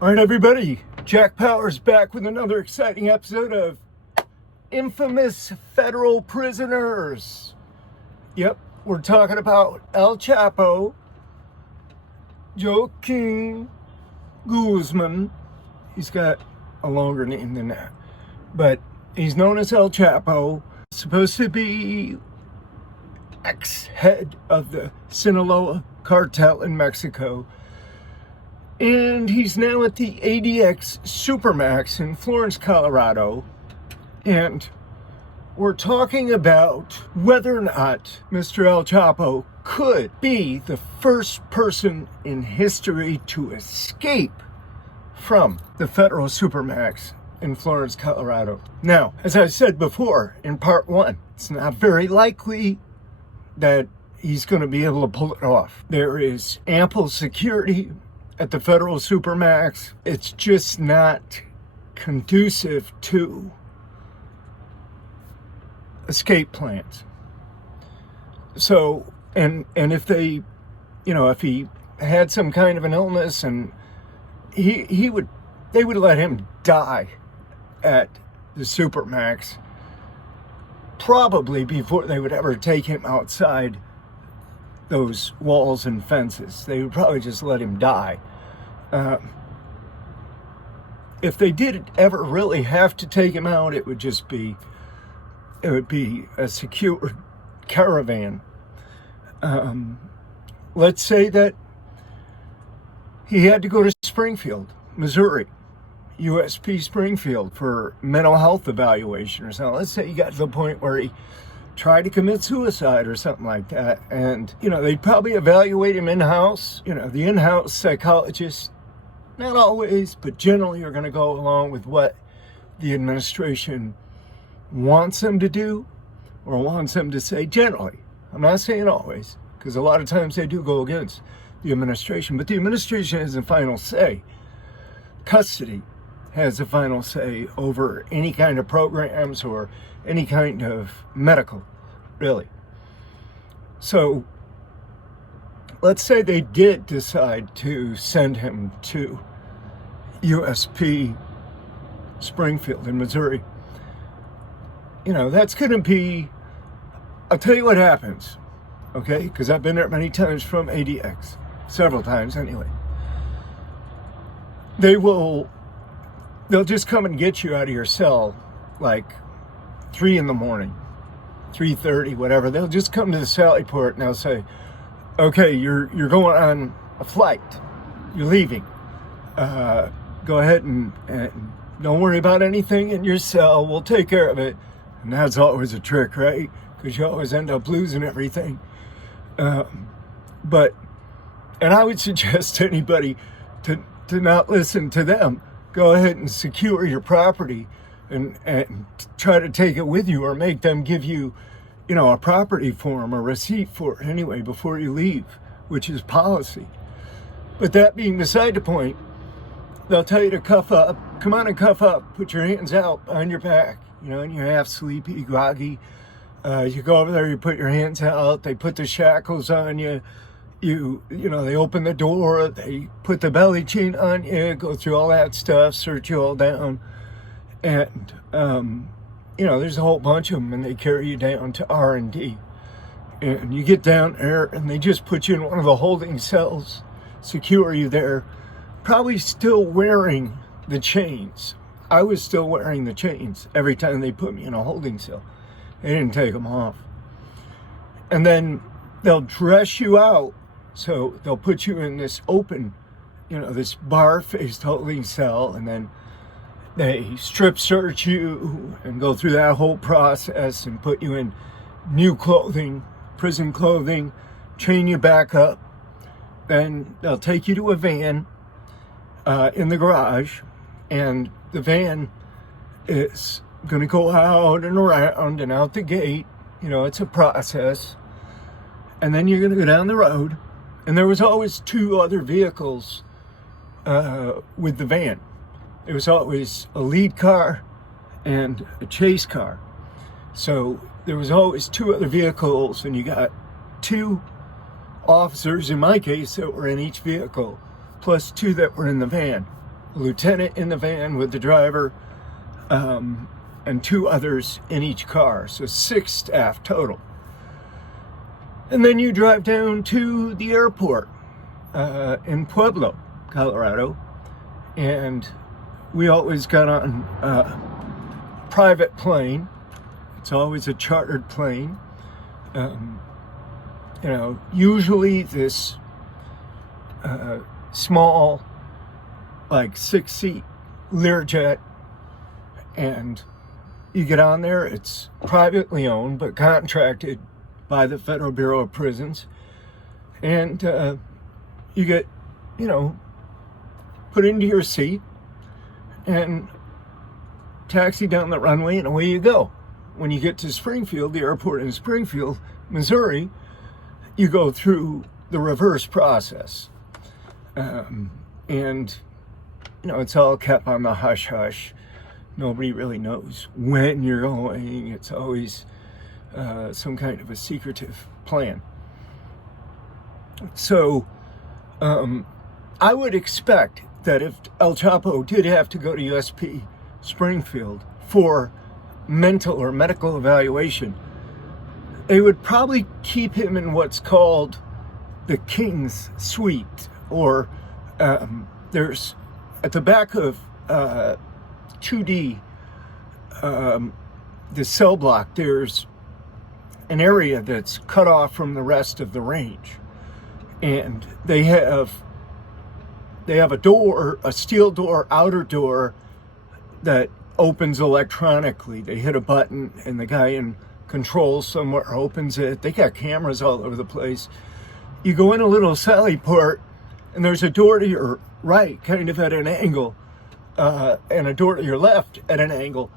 All right, everybody. Jack Powers back with another exciting episode of Infamous Federal Prisoners. Yep, we're talking about El Chapo, Joaquin Guzman. He's got a longer name than that, but he's known as El Chapo. Supposed to be ex-head of the Sinaloa cartel in Mexico. And he's now at the ADX Supermax in Florence, Colorado. And we're talking about whether or not Mr. El Chapo could be the first person in history to escape from the Federal Supermax in Florence, Colorado. Now, as I said before in part one, it's not very likely that he's going to be able to pull it off. There is ample security at the Federal Supermax. It's just not conducive to escape plans. So, and if they, if he had some kind of an illness and they would let him die at the Supermax probably before they would ever take him outside those walls and fences. They would probably just let him die. If they did ever really have to take him out, it would be a secure caravan. Let's say that he had to go to Springfield, Missouri, USP Springfield, for mental health evaluation or something. Let's say he got to the point where he tried to commit suicide or something like that. And, they'd probably evaluate him in-house. The in-house psychologists, not always, but generally are going to go along with what the administration wants them to do or wants them to say. Generally, I'm not saying always, because a lot of times they do go against the administration, but the administration has the final say. Custody has the final say over any kind of programs or any kind of medical, really. So let's say they did decide to send him to USP Springfield in Missouri. That's going to be, I'll tell you what happens, okay? Because I've been there many times from ADX, several times anyway. They'll just come and get you out of your cell like 3 a.m, 3:30, whatever. They'll just come to the Sally Port and they'll say, okay, you're going on a flight. You're leaving. Go ahead and don't worry about anything in your cell. We'll take care of it. And that's always a trick, right? Because you always end up losing everything. And I would suggest to anybody to not listen to them. Go ahead and secure your property and try to take it with you, or make them give you, a property form or receipt for it anyway before you leave, which is policy. But that being beside the point, they'll tell you to cuff up. Come on and cuff up. Put your hands out behind your back, and you're half sleepy, groggy. You go over there, you put your hands out, they put the shackles on you. They open the door, they put the belly chain on you, go through all that stuff, search you all down. And, there's a whole bunch of them, and they carry you down to R&D. And you get down there, and they just put you in one of the holding cells, secure you there, probably still wearing the chains. I was still wearing the chains every time they put me in a holding cell. They didn't take them off. And then they'll dress you out. So they'll put you in this open, this bar-faced holding cell, and then they strip search you and go through that whole process and put you in new clothing, prison clothing, chain you back up. Then they'll take you to a van in the garage, and the van is going to go out and around and out the gate. It's a process. And then you're going to go down the road. And there was always 2 other vehicles with the van. There was always a lead car and a chase car. So there was always 2 other vehicles, and you got 2 officers, in my case, that were in each vehicle, plus 2 that were in the van. a lieutenant in the van with the driver, and 2 others in each car. So 6 staff total. And then you drive down to the airport in Pueblo, Colorado. And we always got on a private plane. It's always a chartered plane. Usually this small, like 6-seat Learjet, and you get on there. It's privately owned but contracted by the Federal Bureau of Prisons, and you get, put into your seat and taxi down the runway, and away you go. When you get to Springfield, the airport in Springfield, Missouri, you go through the reverse process. It's all kept on the hush-hush. Nobody really knows when you're going. It's always some kind of a secretive plan. So I would expect that if El Chapo did have to go to USP Springfield for mental or medical evaluation, they would probably keep him in what's called the King's Suite, or there's at the back of 2D, the cell block, there's an area that's cut off from the rest of the range, and they have a door, a steel door, outer door that opens electronically. They hit a button and the guy in control somewhere opens it. They got cameras all over the place. You go in a little sally port and there's a door to your right, kind of at an angle, and a door to your left at an angle.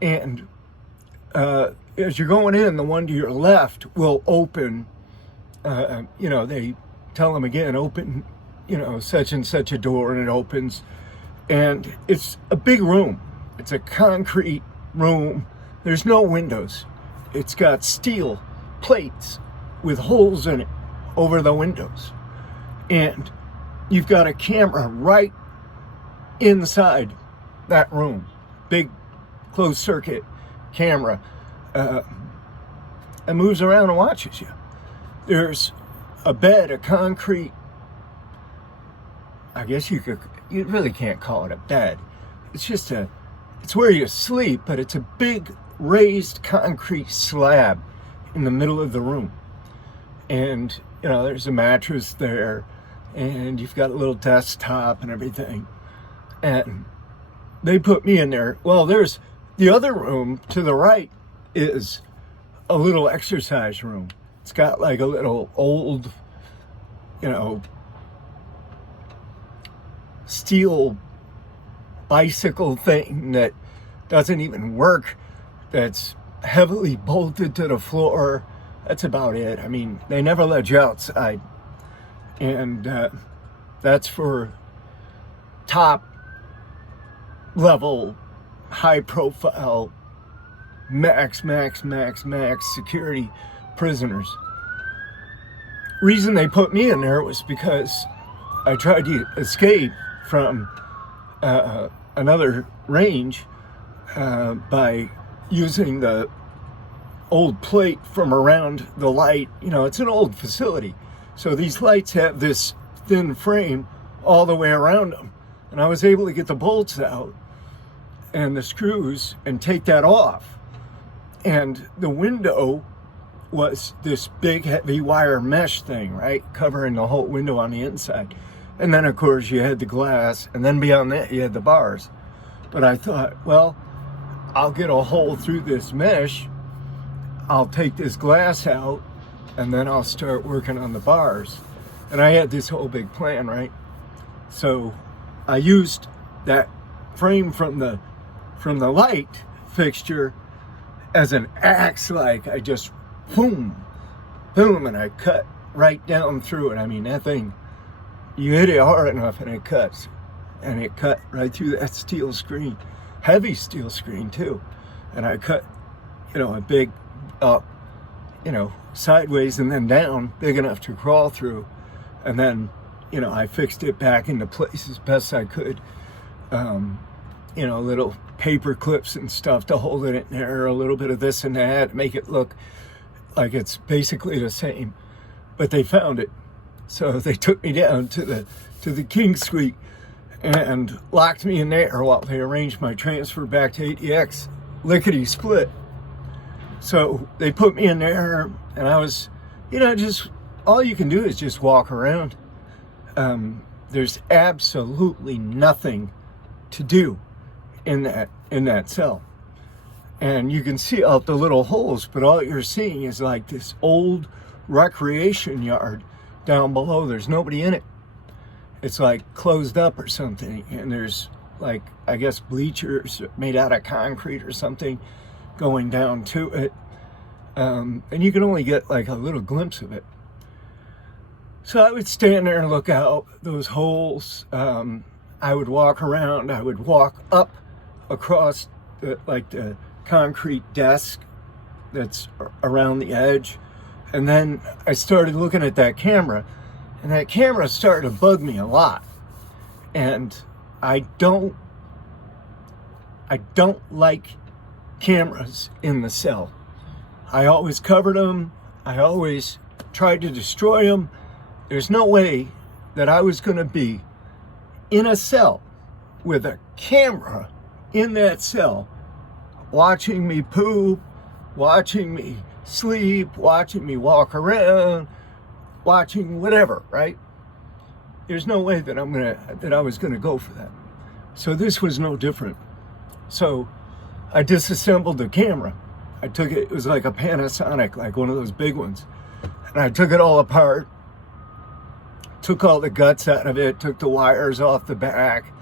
And as you're going in, the one to your left will open, they tell them again, open, such and such a door, and it opens. And it's a big room. It's a concrete room. There's no windows. It's got steel plates with holes in it over the windows. And you've got a camera right inside that room. Big closed circuit camera. And moves around and watches you. There's a bed, a concrete, I guess you really can't call it a bed. It's just it's where you sleep, but it's a big raised concrete slab in the middle of the room. And, there's a mattress there, and you've got a little desktop and everything. And they put me in there. Well, there's the other room to the right is a little exercise room. It's got like a little old, steel bicycle thing that doesn't even work, that's heavily bolted to the floor. That's about it. I mean, they never let you outside. And that's for top level, high profile, max security prisoners. Reason they put me in there was because I tried to escape from another range by using the old plate from around the light. It's an old facility, so these lights have this thin frame all the way around them, and I was able to get the bolts out and the screws and take that off. And the window was this big heavy wire mesh thing, right, covering the whole window on the inside. And then of course you had the glass, and then beyond that you had the bars. But I thought, well, I'll get a hole through this mesh, I'll take this glass out, and then I'll start working on the bars. And I had this whole big plan, right? So I used that frame from the light fixture as an axe. Like, I just boom, and I cut right down through it. I mean, that thing, you hit it hard enough and it cuts. And it cut right through that steel screen, heavy steel screen too. And I cut, a big up, sideways and then down, big enough to crawl through. And then, I fixed it back into place as best I could. little paper clips and stuff to hold it in there, a little bit of this and that, make it look like it's basically the same. But they found it. So they took me down to the King Suite and locked me in there while they arranged my transfer back to ADX, lickety split. So they put me in there, and I was, just all you can do is just walk around. There's absolutely nothing to do in that cell, and you can see out the little holes, but all you're seeing is like this old recreation yard down below. There's nobody in it. It's like closed up or something, and there's like, I guess, bleachers made out of concrete or something going down to it, and you can only get like a little glimpse of it. So I would stand there and look out those holes. I would walk around. I would walk up across the concrete desk that's around the edge, and then I started looking at that camera, and that camera started to bug me a lot. And I don't like cameras in the cell. I always covered them. I always tried to destroy them. There's no way that I was going to be in a cell with a camera in that cell watching me poop, watching me sleep, watching me walk around, watching whatever, right? There's no way that I was gonna go for that. So this was no different. So I disassembled the camera. I took it was like a Panasonic, like one of those big ones. And I took it all apart, took all the guts out of it, took the wires off the back.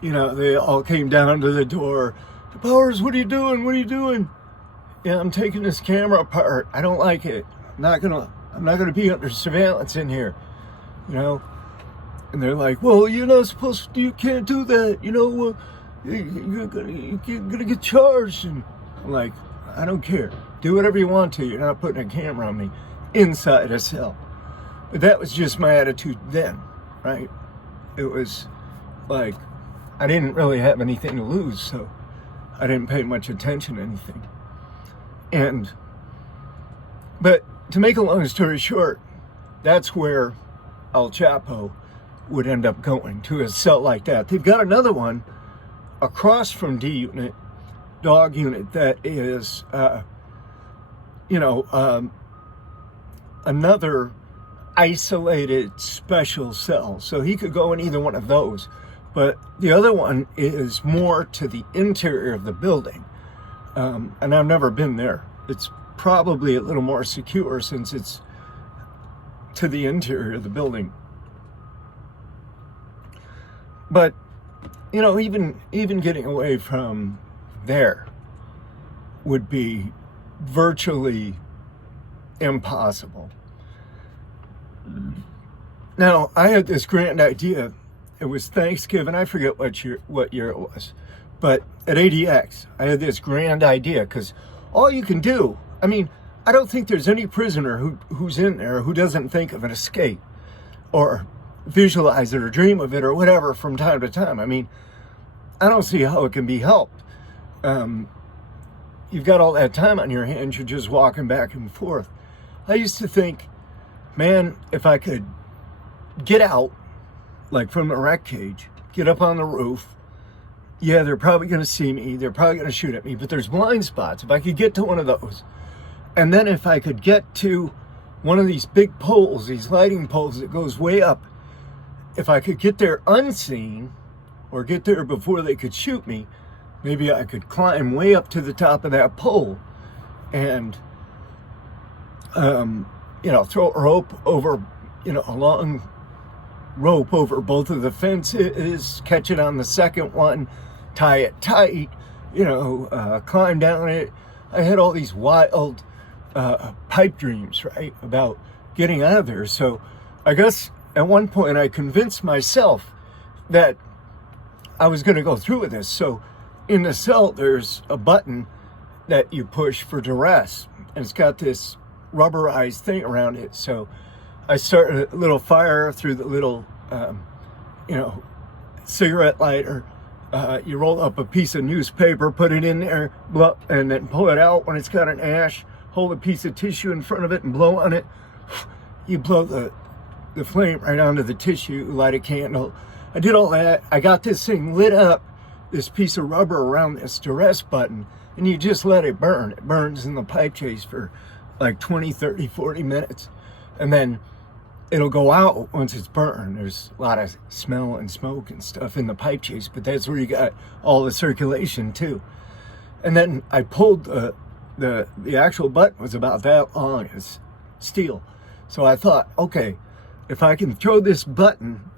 They all came down to the door. Powers, what are you doing? What are you doing? Yeah, I'm taking this camera apart. I don't like it. I'm not gonna be under surveillance in here. And they're like, well, you're not supposed to, you can't do that. You're gonna get charged. And I'm like, I don't care. Do whatever you want to. You're not putting a camera on me inside a cell. But that was just my attitude then, right? It was like, I didn't really have anything to lose, so I didn't pay much attention to anything. But to make a long story short, that's where El Chapo would end up going, to a cell like that. They've got another one across from D Unit, dog unit, that is, another isolated special cell. So he could go in either one of those. But the other one is more to the interior of the building. And I've never been there. It's probably a little more secure since it's to the interior of the building. But, even getting away from there would be virtually impossible. Now, I had this grand idea. It was Thanksgiving. I forget what year it was. But at ADX, I had this grand idea, because all you can do, I don't think there's any prisoner who's in there who doesn't think of an escape or visualize it or dream of it or whatever from time to time. I don't see how it can be helped. You've got all that time on your hands. You're just walking back and forth. I used to think, man, if I could get out, like from the wreck cage, get up on the roof, yeah, they're probably going to see me. They're probably going to shoot at me, but there's blind spots. If I could get to one of those, and then if I could get to one of these big poles, these lighting poles that goes way up, if I could get there unseen or get there before they could shoot me, maybe I could climb way up to the top of that pole and, throw a rope over, a long rope over both of the fences, catch it on the second one, tie it tight, climb down it. I had all these wild pipe dreams, right, about getting out of there. So I guess at one point I convinced myself that I was going to go through with this. So in the cell, there's a button that you push for duress, and it's got this rubberized thing around it. So I started a little fire through the little, cigarette lighter. You roll up a piece of newspaper, put it in there, blow, and then pull it out when it's got an ash. Hold a piece of tissue in front of it and blow on it. You blow the flame right onto the tissue, light a candle. I did all that. I got this thing lit up, this piece of rubber around this duress button, and you just let it burn. It burns in the pipe chase for like 20, 30, 40 minutes. And then it'll go out once it's burned. There's a lot of smell and smoke and stuff in the pipe chase, but that's where you got all the circulation too. And then I pulled the actual button was about that long, it's steel. So I thought, okay, if I can throw this button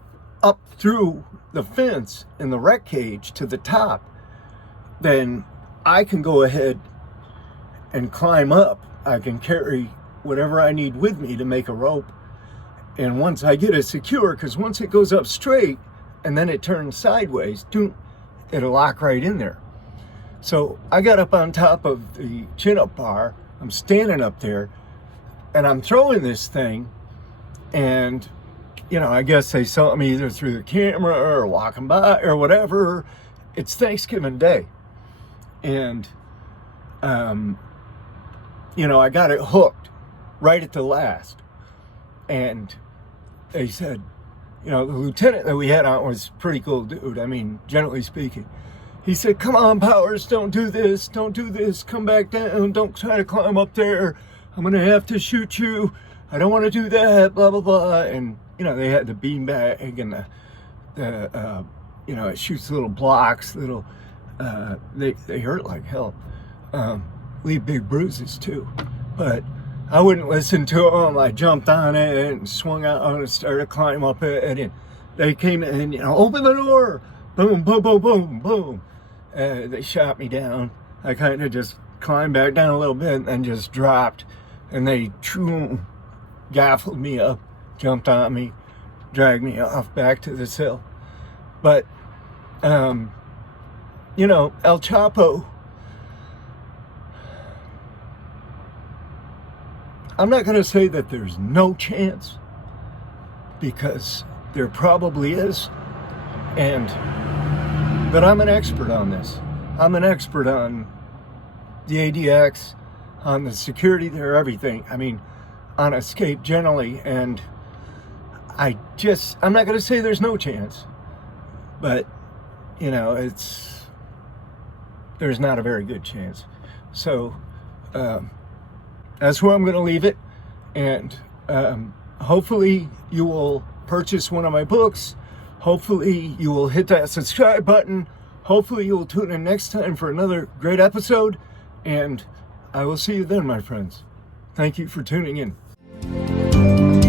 up through the fence in the wreck cage to the top, then I can go ahead and climb up. I can carry whatever I need with me to make a rope. And once I get it secure, because once it goes up straight and then it turns sideways, it'll lock right in there. So I got up on top of the chin-up bar. I'm standing up there and I'm throwing this thing. And, I guess they saw me either through the camera or walking by or whatever. It's Thanksgiving Day. And, I got it hooked right at the last. And they said, the lieutenant that we had on was a pretty cool dude. I mean, generally speaking. He said, come on, Powers, don't do this, come back down, don't try to climb up there. I'm going to have to shoot you. I don't want to do that, blah, blah, blah. And, they had the beanbag and it shoots little blocks, they hurt like hell. Leave big bruises too. But I wouldn't listen to them. I jumped on it and swung out and started to climb up it. And they came in, open the door. Boom, boom, boom, boom, boom. They shot me down. I kind of just climbed back down a little bit and then just dropped. And they gaffled me up, jumped on me, dragged me off back to the cell. But, El Chapo, I'm not going to say that there's no chance, because there probably is. But I'm an expert on this. I'm an expert on the ADX, on the security there, everything. I mean, on escape generally. And I'm not going to say there's no chance, but, there's not a very good chance. So, that's where I'm going to leave it. And hopefully you will purchase one of my books. Hopefully you will hit that subscribe button. Hopefully you will tune in next time for another great episode. And I will see you then, my friends. Thank you for tuning in.